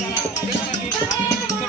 なにそれ?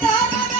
Vitória!